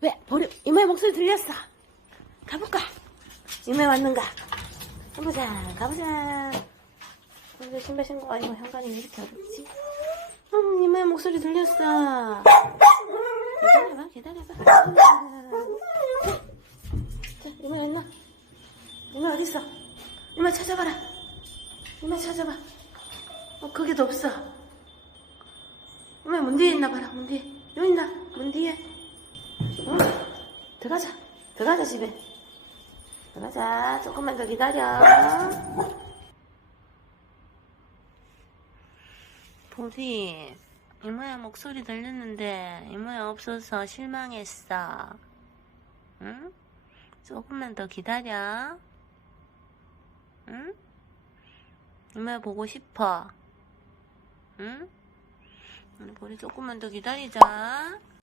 왜? 이모의 목소리 들렸어. 가볼까? 이모에 왔는가? 가보자, 가보자. 근데 신발 신고, 아이고, 현관이 왜 이렇게 어렵지? 이모의 목소리 들렸어. 기다려봐, 기다려봐. 자, 이모 왔나? 이모 어딨어? 이모 찾아봐라. 이모 찾아봐. 거기도 없어. 이모 문 뒤에 있나 봐라, 문 뒤에. 여기 있나? 문 뒤에. 들어가자. 들어가자, 집에. 들어가자. 조금만 더 기다려. 보디, 이모야 목소리 들렸는데 이모야 없어서 실망했어. 응? 조금만 더 기다려. 응? 이모야 보고 싶어. 응? 우리 보리 조금만 더 기다리자.